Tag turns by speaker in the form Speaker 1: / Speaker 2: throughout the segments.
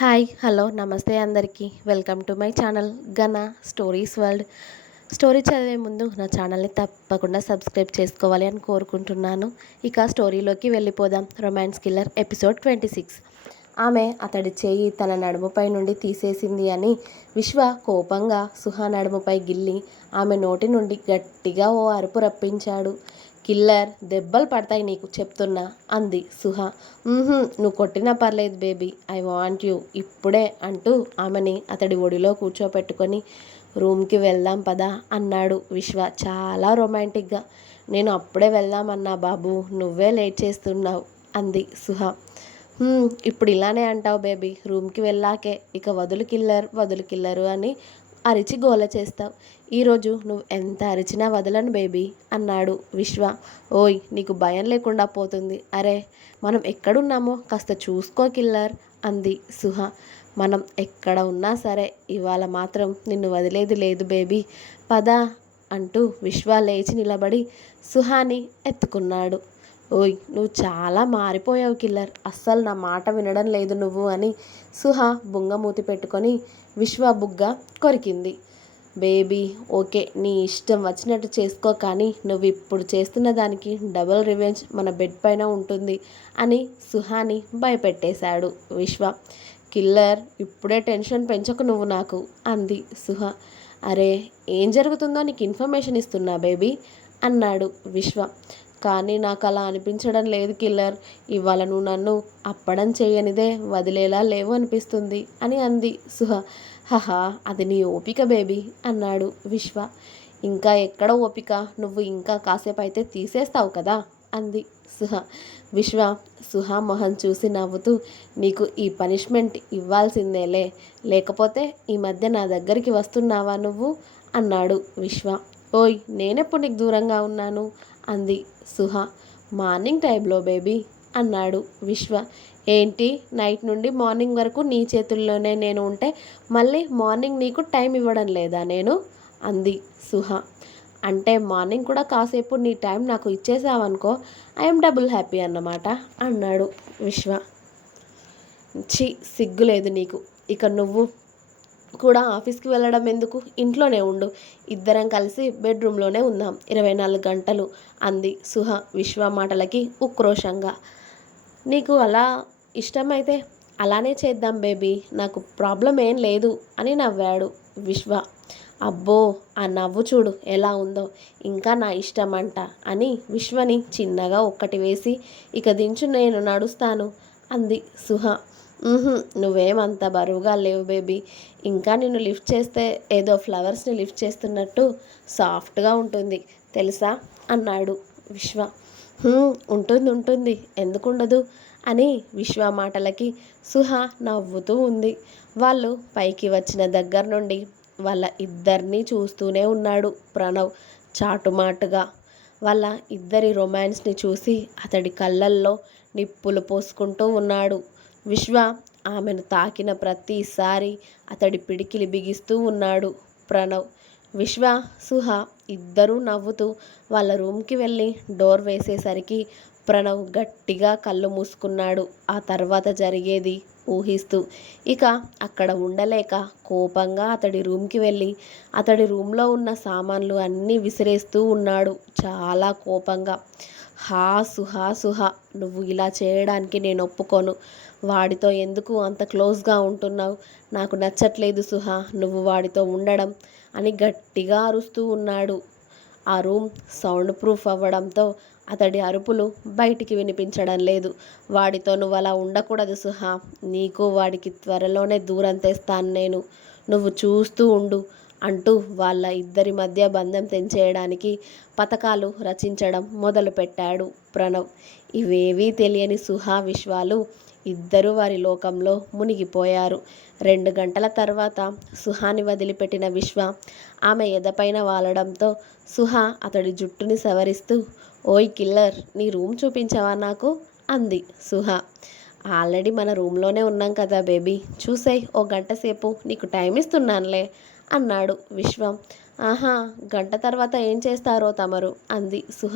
Speaker 1: Hi hello నమస్తే అందరికీ. Welcome to my channel Gana stories world. Story చదివే ముందు నా ఛానల్ని తప్పకుండా సబ్స్క్రైబ్ చేసుకోవాలి అని కోరుకుంటున్నాను. ఇక స్టోరీలోకి వెళ్ళిపోదాం. Romance killer episode twenty six. ఆమె అతడి చేయి తన నడుముపై నుండి తీసేసింది అని విశ్వ కోపంగా సుహా నడుముపై గిల్లి ఆమె నోటి నుండి గట్టిగా ఓ అరుపు రప్పించాడు. కిల్లర్ దెబ్బలు పడతాయి నీకు చెప్తున్నా అంది సుహ. నువ్వు కొట్టినా పర్లేదు బేబీ ఐ వాంట్ యూ ఇప్పుడే అంటూ ఆమెని అతడి ఒడిలో కూర్చోపెట్టుకొని రూమ్కి వెళ్దాం పదా అన్నాడు విశ్వ చాలా రొమాంటిక్గా. నేను అప్పుడే వెళ్దామన్నా బాబు నువ్వే లేట్ చేస్తున్నావు అంది సుహ. ఇప్పుడు ఇలానే అంటావు బేబీ రూమ్కి వెళ్ళాకే ఇక వదులు కిల్లర్ వదులు కిల్లరు అని అరిచి గోల చేస్తావు. ఈరోజు నువ్వు ఎంత అరిచినా వదలను బేబీ అన్నాడు విశ్వ. ఓయ్ నీకు భయం లేకుండా పోతుంది. అరే మనం ఎక్కడున్నామో కాస్త చూసుకో కిల్లర్ అంది సుహ. మనం ఎక్కడ ఉన్నా సరే ఇవాళ మాత్రం నిన్ను వదిలేది లేదు బేబీ. పద అంటూ విశ్వ లేచి నిలబడి సుహాని ఎత్తుకున్నాడు. ఓయ్ నువ్వు చాలా మారిపోయావు కిల్లర్. అస్సలు నా మాట వినడం లేదు నువ్వు అని సుహ బుంగమూతి పెట్టుకొని విశ్వ బుగ్గ కొరికింది. బేబీ ఓకే నీ ఇష్టం వచ్చినట్టు చేసుకో కానీ నువ్వు ఇప్పుడు చేస్తున్న దానికి డబుల్ రివెంజ్ మన బెడ్ పైన ఉంటుంది అని సుహాని భయపెట్టేశాడు విశ్వ. కిల్లర్ ఇప్పుడే టెన్షన్ పెంచకు నువ్వు నాకు అంది సుహ. అరే ఏం జరుగుతుందో నీకు ఇన్ఫర్మేషన్ ఇస్తున్నా బేబీ అన్నాడు విశ్వ. కానీ నాకు అలా అనిపించడం లేదు కిల్లర్. ఇవాళ నువ్వు నన్ను అప్పడం చేయనిదే వదిలేలా లేవు అనిపిస్తుంది అని అంది సుహ. హహా అది నీ ఓపిక బేబీ అన్నాడు విశ్వ. ఇంకా ఎక్కడ ఓపిక? నువ్వు ఇంకా కాసేపు అయితే తీసేస్తావు కదా? అంది సుహ. విశ్వ సుహ మొహం చూసి నవ్వుతూ నీకు ఈ పనిష్మెంట్ ఇవ్వాల్సిందేలే. లేకపోతే ఈ మధ్య నా దగ్గరికి వస్తున్నావా నువ్వు? అన్నాడు విశ్వ. ఓయ్ నేనెప్పుడు నీకు దూరంగా ఉన్నాను? అంది సుహ. మార్నింగ్ టైంలో బేబీ అన్నాడు విశ్వ. ఏంటి? నైట్ నుండి మార్నింగ్ వరకు నీ చేతుల్లోనే నేను ఉంటే మళ్ళీ మార్నింగ్ నీకు టైం ఇవ్వడం లేదా నేను? అంది సుహ. అంటే మార్నింగ్ కూడా కాసేపు నీ టైం నాకు ఇచ్చేసావనుకో ఐఎమ్ డబుల్ హ్యాపీ అన్నమాట అన్నాడు విశ్వ. చి సిగ్గులేదు నీకు. ఇక నువ్వు కూడా ఆఫీస్కి వెళ్ళడం ఎందుకు? ఇంట్లోనే ఉండు. ఇద్దరం కలిసి బెడ్రూమ్లోనే ఉందాం. ఇరవై నాలుగు గంటలు అంది సుహ విశ్వ మాటలకి ఉక్రోషంగా. నీకు అలా ఇష్టమైతే అలానే చేద్దాం బేబీ. నాకు ప్రాబ్లం ఏం లేదు అని నవ్వాడు విశ్వ. అబ్బో ఆ నవ్వు చూడు ఎలా ఉందో. ఇంకా నా ఇష్టం అంట అని విశ్వని చిన్నగా ఒక్కటి వేసి ఇక దించు నేను నడుస్తాను అంది సుహ. నువ్వేమంత బరువుగా లేవు బేబీ. ఇంకా నిన్ను లిఫ్ట్ చేస్తే ఏదో ఫ్లవర్స్ని లిఫ్ట్ చేస్తున్నట్టు సాఫ్ట్గా ఉంటుంది. తెలుసా? అన్నాడు విశ్వ. ఉంటుంది ఉంటుంది. ఎందుకుండదు? అని విశ్వ మాటలకి సుహ నవ్వుతూ ఉంది. వాళ్ళు పైకి వచ్చిన దగ్గర నుండి వాళ్ళ ఇద్దరినీ చూస్తూనే ఉన్నాడు ప్రణవ్ చాటుమాటుగా. వాళ్ళ ఇద్దరి రొమాన్స్ని చూసి అతడి కళ్ళల్లో నిప్పులు పోసుకుంటూ ఉన్నాడు. విశ్వ ఆమెను తాకిన ప్రతిసారి అతడి పిడికిలి బిగిస్తూ ఉన్నాడు ప్రణవ్. విశ్వ సుహ ఇద్దరూ నవ్వుతూ వాళ్ళ రూమ్కి వెళ్ళి డోర్ వేసేసరికి ప్రణవ్ గట్టిగా కళ్ళు మూసుకున్నాడు. ఆ తర్వాత జరిగేది ఊహిస్తూ. ఇక అక్కడ ఉండలేక కోపంగా అతడి రూమ్కి వెళ్ళి అతడి రూమ్లో ఉన్న సామాన్లు అన్నీ విసిరేస్తూ ఉన్నాడు చాలా కోపంగా. హా సుహా సుహా నువ్వు ఇలా చేయడానికి నేను ఒప్పుకోను. వాడితో ఎందుకు అంత క్లోజ్గా ఉంటున్నావు? నాకు నచ్చట్లేదు సుహా నువ్వు వాడితో ఉండడం అని గట్టిగా అరుస్తూ ఉన్నాడు. ఆ రూమ్ సౌండ్ ప్రూఫ్ అవ్వడంతో అతడి అరుపులు బయటికి వినిపించడం లేదు. వాడితో నువ్వు అలా ఉండకూడదు సుహా నీకు వాడికి త్వరలోనే దూరం తెస్తాను నేను. నువ్వు చూస్తూ ఉండు అంటూ వాళ్ళ ఇద్దరి మధ్య బంధం తెంచేయడానికి పథకాలు రచించడం మొదలుపెట్టాడు ప్రణవ్. ఇవేవీ తెలియని సుహా విశ్వాలు ఇద్దరు వారి లోకంలో మునిగిపోయారు. రెండు గంటల తర్వాత సుహాని వదిలిపెట్టిన విశ్వ ఆమె ఎదపైన వాలడంతో సుహ అతడి జుట్టుని సవరిస్తూ ఓయ్ కిల్లర్ నీ రూమ్ చూపించవా నాకు? అంది సుహ. ఆల్రెడీ మన రూమ్లోనే ఉన్నాం కదా బేబీ. చూసేయ్ ఓ గంట సేపు నీకు టైం ఇస్తున్నానులే అన్నాడు విశ్వం. ఆహా గంట తర్వాత ఏం చేస్తారో తమరు అంది సుహ.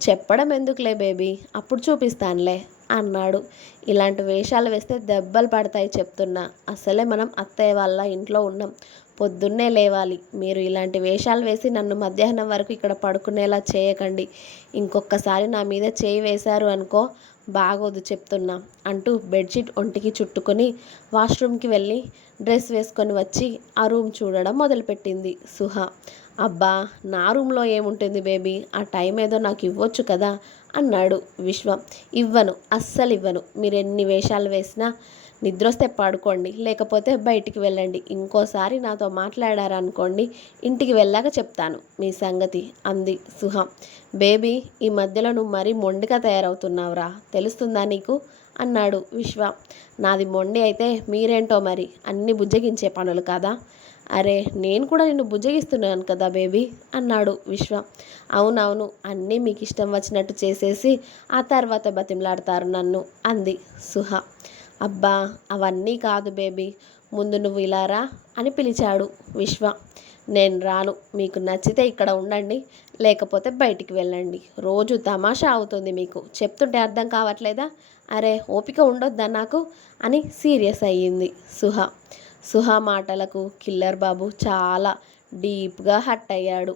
Speaker 1: చెప్పడం ఎందుకులే బేబీ? అప్పుడు చూపిస్తానులే అన్నాడు. ఇలాంటి వేషాలు వేస్తే దెబ్బలు పడతాయి చెప్తున్నా. అసలే మనం అత్తయ్య వాళ్ళ ఇంట్లో ఉన్నాం. పొద్దున్నే లేవాలి. మీరు ఇలాంటి వేషాలు వేసి నన్ను మధ్యాహ్నం వరకు ఇక్కడ పడుకునేలా చేయకండి. ఇంకొకసారి నా మీద చేయి వేశారు అనుకో బాగోదు చెప్తున్నా అంటూ బెడ్షీట్ ఒంటికి చుట్టుకొని వాష్రూమ్కి వెళ్ళి డ్రెస్ వేసుకొని వచ్చి ఆ రూమ్ చూడడం మొదలుపెట్టింది సుహ. అబ్బా నా రూమ్లో ఏముంటుంది బేబీ? ఆ టైం ఏదో నాకు ఇవ్వచ్చు కదా. అన్నాడు విశ్వం. ఇవ్వను అస్సలు ఇవ్వను. మీరు ఎన్ని వేషాలు వేసినా నిద్రొస్తే పడుకోండి లేకపోతే బయటికి వెళ్ళండి. ఇంకోసారి నాతో మాట్లాడారనుకోండి ఇంటికి వెళ్ళాక చెప్తాను. మీ సంగతి అంది సుహ. బేబీ ఈ మధ్యలో నువ్వు మరీ మొండిగా తయారవుతున్నావురా తెలుస్తుందా నీకు? అన్నాడు విశ్వ. నాది మొండి అయితే మీరేంటో మరి అన్ని బుజ్జగించే పనులు కాదా? అరే నేను కూడా నిన్ను బుజ్జగిస్తున్నాను కదా బేబీ అన్నాడు విశ్వ. అవునవును అన్నీ మీకు ఇష్టం వచ్చినట్టు చేసేసి ఆ తర్వాత బతిమలాడతారు నన్ను అంది సుహ. అబ్బా అవన్నీ కాదు బేబీ ముందు నువ్వు ఇలారా అని పిలిచాడు విశ్వ. నేను రాను మీకు నచ్చితే ఇక్కడ ఉండండి లేకపోతే బయటికి వెళ్ళండి. రోజు తమాషా అవుతుంది మీకు చెప్తుంటే అర్థం కావట్లేదా? అరే ఓపిక ఉండొద్దా నాకు? అని సీరియస్ అయ్యింది సుహ. సుహ మాటలకు కిల్లర్ బాబు చాలా డీప్గా హట్ అయ్యాడు.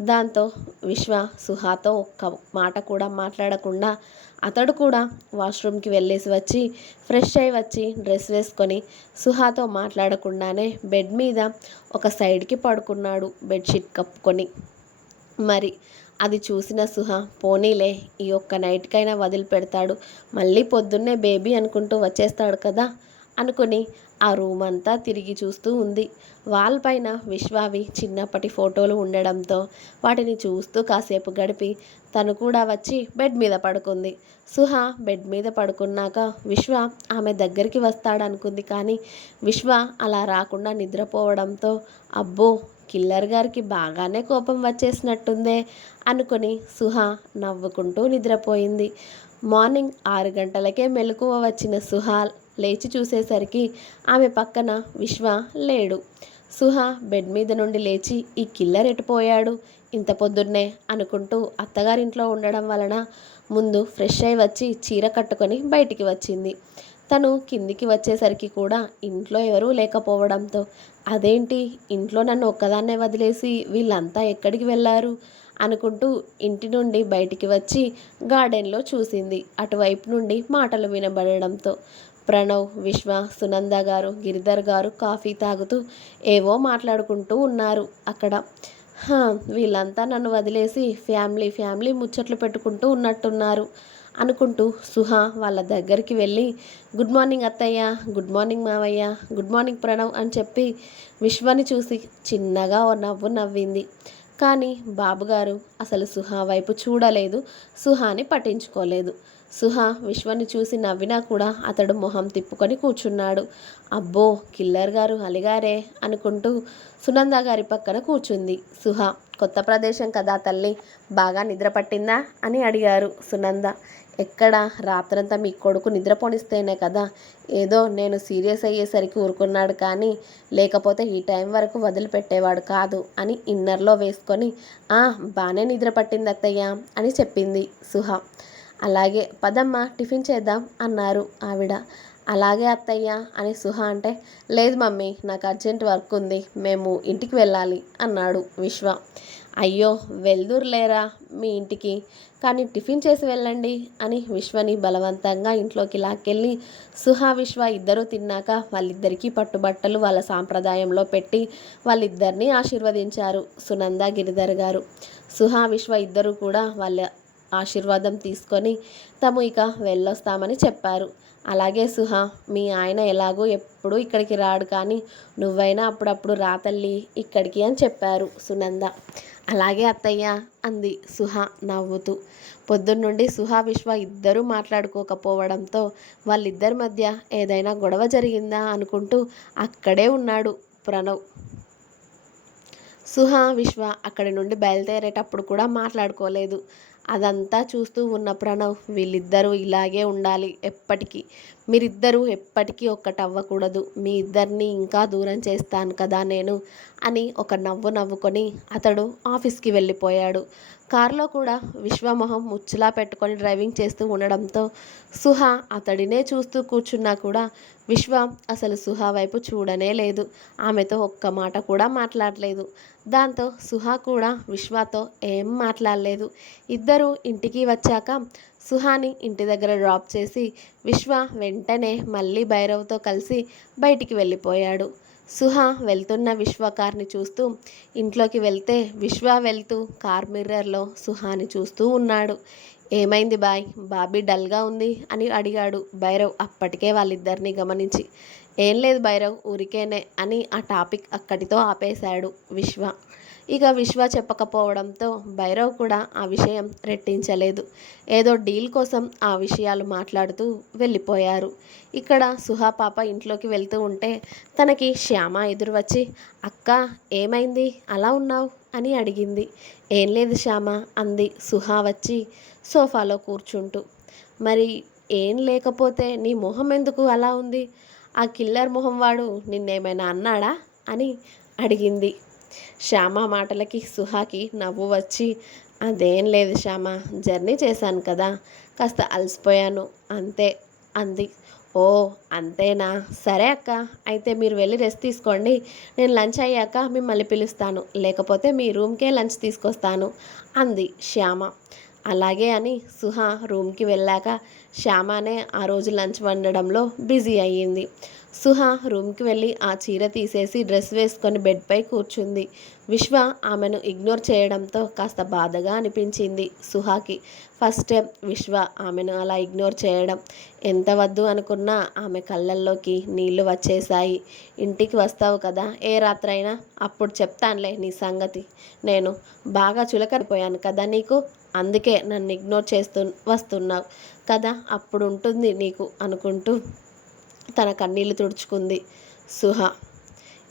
Speaker 1: దాంతో విశ్వ సుహాతో ఒక్క మాట కూడా మాట్లాడకుండా అతడు కూడా వాష్రూమ్కి వెళ్ళేసి వచ్చి ఫ్రెష్ అయి వచ్చి డ్రెస్ వేసుకొని సుహాతో మాట్లాడకుండానే బెడ్ మీద ఒక సైడ్కి పడుకున్నాడు బెడ్షీట్ కప్పుకొని. మరి అది చూసిన సుహ పోనీలే ఈ ఒక్క నైట్కైనా వదిలిపెడతాడు. మళ్ళీ పొద్దున్నే బేబీ అనుకుంటూ వచ్చేస్తాడు కదా. అనుకుని ఆ రూమ్ అంతా తిరిగి చూస్తూ ఉంది. వాల్ పైన విశ్వావి చిన్నప్పటి ఫోటోలు ఉండడంతో వాటిని చూస్తూ కాసేపు గడిపి తను కూడా వచ్చి బెడ్ మీద పడుకుంది. సుహ బెడ్ మీద పడుకున్నాక విశ్వ ఆమె దగ్గరికి వస్తాడనుకుంది కానీ విశ్వ అలా రాకుండా నిద్రపోవడంతో అబ్బో కిల్లర్ గారికి బాగానే కోపం వచ్చేసినట్టుందే అనుకుని సుహ నవ్వుకుంటూ నిద్రపోయింది. మార్నింగ్ ఆరు గంటలకే మెలకువ వచ్చిన సుహాల్ లేచి చూసేసరికి ఆమె పక్కన విశ్వ లేడు. సుహ బెడ్ మీద నుండి లేచి ఈ కిల్లర్ ఎటుపోయాడు ఇంత పొద్దున్నే అనుకుంటూ అత్తగారింట్లో ఉండడం వలన ముందు ఫ్రెష్ అయి వచ్చి చీర కట్టుకొని బయటికి వచ్చింది. తను కిందికి వచ్చేసరికి కూడా ఇంట్లో ఎవరూ లేకపోవడంతో అదేంటి? ఇంట్లో నన్ను ఒక్కదాన్నే వదిలేసి వీళ్ళంతా ఎక్కడికి వెళ్ళారు? అనుకుంటూ ఇంటి నుండి బయటికి వచ్చి గార్డెన్లో చూసింది. అటువైపు నుండి మాటలు వినబడడంతో ప్రణవ్ విశ్వ సునంద గారు గిరిధర్ గారు కాఫీ తాగుతూ ఏవో మాట్లాడుకుంటూ ఉన్నారు అక్కడ. "హా, వీళ్ళంతా నన్ను వదిలేసి ఫ్యామిలీ ఫ్యామిలీ ముచ్చట్లు పెట్టుకుంటూ ఉన్నట్టున్నారు అనుకుంటూ సుహ వాళ్ళ దగ్గరికి వెళ్ళి గుడ్ మార్నింగ్ అత్తయ్య గుడ్ మార్నింగ్ మావయ్య గుడ్ మార్నింగ్ ప్రణవ్ అని చెప్పి విశ్వని చూసి చిన్నగా ఓ నవ్వు నవ్వింది. కానీ బాబుగారు అసలు సుహా వైపు చూడలేదు సుహాని పట్టించుకోలేదు. సుహ విశ్వని చూసి నవ్వినా కూడా అతడు మొహం తిప్పుకొని కూర్చున్నాడు. అబ్బో కిల్లర్ గారు అలిగారే అనుకుంటూ సునంద గారి పక్కన కూర్చుంది. సుహ కొత్త ప్రదేశం కదా తల్లి బాగా నిద్ర పట్టిందా అని అడిగారు సునంద. ఎక్కడ? రాత్రంతా మీ కొడుకు నిద్రపోనిస్తేనే కదా. ఏదో నేను సీరియస్ అయ్యేసరికి ఊరుకున్నాడు కానీ లేకపోతే ఈ టైం వరకు వదిలిపెట్టేవాడు కాదు అని ఇన్నర్లో వేసుకొని ఆ బాగానే నిద్ర పట్టింది అత్తయ్య అని చెప్పింది సుహ. అలాగే పదమ్మ టిఫిన్ చేద్దాం అన్నారు ఆవిడ. అలాగే అత్తయ్య అని సుహ అంటే లేదు మమ్మీ నాకు అర్జెంట్ వర్క్ ఉంది మేము ఇంటికి వెళ్ళాలి అన్నాడు విశ్వ. అయ్యో వెళ్దూరులేరా మీ ఇంటికి? కానీ టిఫిన్ చేసి వెళ్ళండి అని విశ్వని బలవంతంగా ఇంట్లోకి లాక్కెళ్ళి సుహా విశ్వ ఇద్దరూ తిన్నాక వాళ్ళిద్దరికీ పట్టుబట్టలు వాళ్ళ సాంప్రదాయంలో పెట్టి వాళ్ళిద్దరినీ ఆశీర్వదించారు సునంద గిరిధర్ గారు. సుహా విశ్వ ఇద్దరు కూడా వాళ్ళ ఆశీర్వాదం తీసుకొని తాము ఇక వెళ్ళొస్తామని చెప్పారు. అలాగే సుహ మీ ఆయన ఎలాగో ఎప్పుడూ ఇక్కడికి రాడు కానీ నువ్వైనా అప్పుడప్పుడు రా తల్లి ఇక్కడికి అని చెప్పారు సునంద. అలాగే అత్తయ్య అంది సుహ నవ్వుతూ. పొద్దున్నుండి సుహ విశ్వ ఇద్దరూ మాట్లాడుకోకపోవడంతో వాళ్ళిద్దరి మధ్య ఏదైనా గొడవ జరిగిందా అనుకుంటూ అక్కడే ఉన్నాడు ప్రణవ్. సుహ విశ్వ అక్కడి నుండి బయలుదేరేటప్పుడు కూడా మాట్లాడుకోలేదు. అదంతా చూస్తూ ఉన్న ప్రణవ్ వీళ్ళిద్దరూ ఇలాగే ఉండాలి ఎప్పటికీ. మీరిద్దరూ ఎప్పటికీ ఒక్కటవ్వకూడదు. మీ ఇద్దరిని ఇంకా దూరం చేస్తాను కదా నేను అని ఒక నవ్వు నవ్వుకొని అతడు ఆఫీస్కి వెళ్ళిపోయాడు. కారులో కూడా విశ్వమొహం ముచ్చులా పెట్టుకొని డ్రైవింగ్ చేస్తూ ఉండడంతో సుహ అతడినే చూస్తూ కూర్చున్నా కూడా విశ్వ అసలు సుహ వైపు చూడనే లేదు. ఆమెతో ఒక్క మాట కూడా మాట్లాడలేదు. దాంతో సుహ కూడా విశ్వతో ఏం మాట్లాడలేదు. ఇద్దరు ఇంటికి వచ్చాక సుహాని ఇంటి దగ్గర డ్రాప్ చేసి విశ్వ వెంటనే మళ్ళీ భైరవ్తో కలిసి బయటికి వెళ్ళిపోయాడు. సుహ వెళ్తున్న విశ్వ కార్ని చూస్తూ ఇంట్లోకి వెళ్తే విశ్వ వెళ్తూ కార్ మిర్రర్లో సుహాని చూస్తూ ఉన్నాడు. ఏమైంది బాయ్? బాబీ డల్గా ఉంది అని అడిగాడు భైరవ్ అప్పటికే వాళ్ళిద్దరిని గమనించి. ఏం లేదు భైరవ్ ఊరికేనే అని ఆ టాపిక్ అక్కడితో ఆపేశాడు విశ్వ. ఇక విశ్వ చెప్పకపోవడంతో భైరవ్ కూడా ఆ విషయం రెట్టించలేదు. ఏదో డీల్ కోసం ఆ విషయాలు మాట్లాడుతూ వెళ్ళిపోయారు. ఇక్కడ సుహా పాప ఇంట్లోకి వెళ్తూ ఉంటే తనకి శ్యామ ఎదురు వచ్చి అక్క ఏమైంది? అలా ఉన్నావు? అని అడిగింది. ఏం లేదు శ్యామ అంది సుహా వచ్చి సోఫాలో కూర్చుంటూ. మరి ఏం లేకపోతే నీ మొహం ఎందుకు అలా ఉంది? ఆ కిల్లర్ మొహం వాడు నిన్నేమైనా అన్నాడా? అని అడిగింది. శ్యామ మాటలకి సుహాకి నవ్వు వచ్చి అదేం లేదు శ్యామ జర్నీ చేశాను కదా కాస్త అలసిపోయాను అంతే అంది. ఓ అంతేనా? సరే అక్క అయితే మీరు వెళ్ళి రెస్ట్ తీసుకోండి. నేను లంచ్ అయ్యాక మిమ్మల్ని పిలుస్తాను లేకపోతే మీ రూమ్కే లంచ్ తీసుకొస్తాను అంది శ్యామ. అలాగే అని సుహ రూమ్కి వెళ్ళాక శ్యామనే ఆ రోజు లంచ్ వండడంలో బిజీ అయ్యింది. సుహ రూమ్కి వెళ్ళి ఆ చీర తీసేసి డ్రెస్ వేసుకొని బెడ్పై కూర్చుంది. విశ్వ ఆమెను ఇగ్నోర్ చేయడంతో కాస్త బాధగా అనిపించింది సుహాకి. ఫస్ట్ టైం విశ్వ ఆమెను అలా ఇగ్నోర్ చేయడం. ఎంత వద్దు అనుకున్నా ఆమె కళ్ళల్లోకి నీళ్ళు వచ్చేశాయి. ఇంటికి వస్తావు కదా ఏ రాత్రైనా? అప్పుడు చెప్తానులే నీ సంగతి. నేను బాగా చులకరిపోయాను కదా నీకు? అందుకే నన్ను ఇగ్నోర్ చేస్తూ వస్తున్నావు కదా అప్పుడు ఉంటుంది నీకు అనుకుంటూ తన కన్నీళ్ళు తుడుచుకుంది సుహ.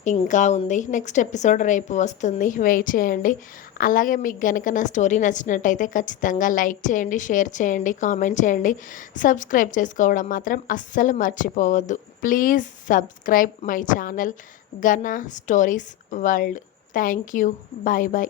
Speaker 1: ఇంకా ఉంది. నెక్స్ట్ ఎపిసోడ్ రేపు వస్తుంది. వెయిట్ చేయండి. అలాగే మీకు గనక నా స్టోరీ నచ్చినట్టయితే ఖచ్చితంగా లైక్ చేయండి షేర్ చేయండి కామెంట్ చేయండి. సబ్స్క్రైబ్ చేసుకోవడం మాత్రం అస్సలు మర్చిపోవద్దు. Please subscribe my channel Gana stories world. Thank you. Bye bye.